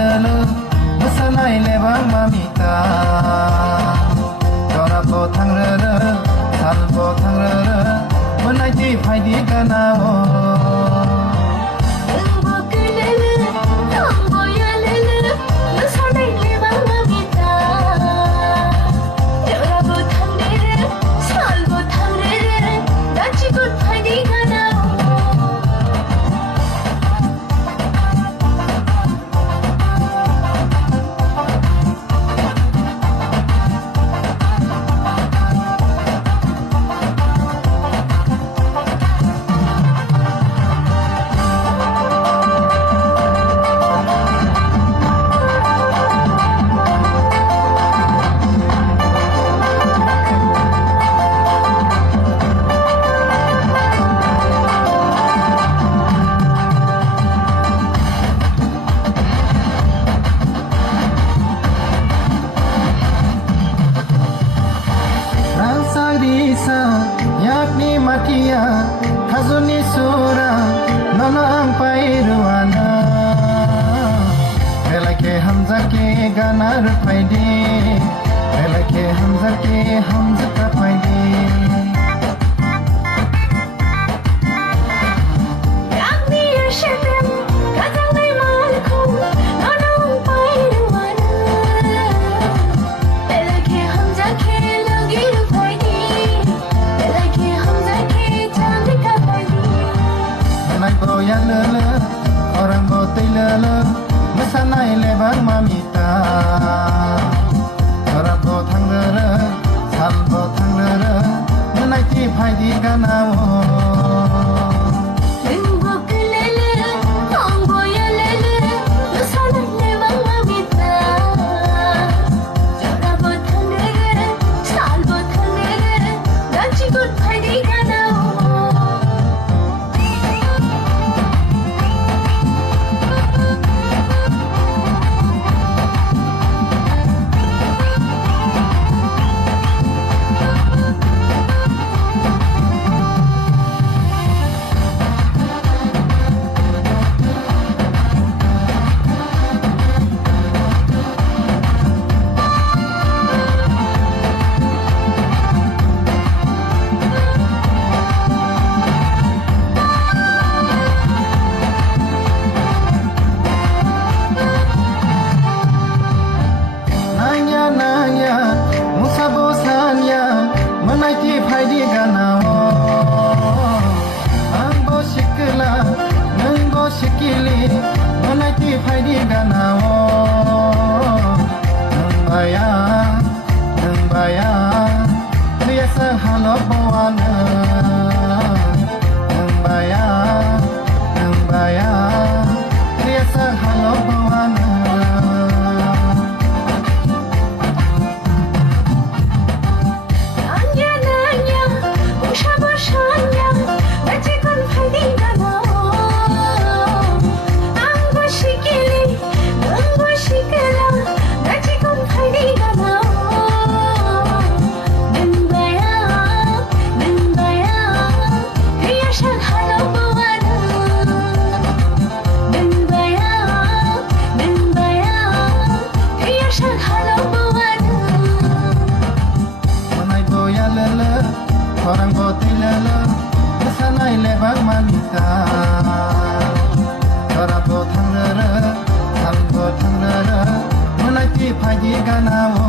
lele Mesanai lebang mamita Dorabo thang rere Salbo thang rere Mwnai ti phai di kanao Jamatia Hazuni sura Nono ang pairuana Relake hamza ke ganar paidi Relake hamza ke hamza ka paidi Orang botai lele Mesanai lebang mamita Orang botang lele Sal botang lele Mwnai ti phai di kanao Orang botai lele Mesanai lebang mamita Orang botang lele Sal botang lele Mwnai ti phai di kanao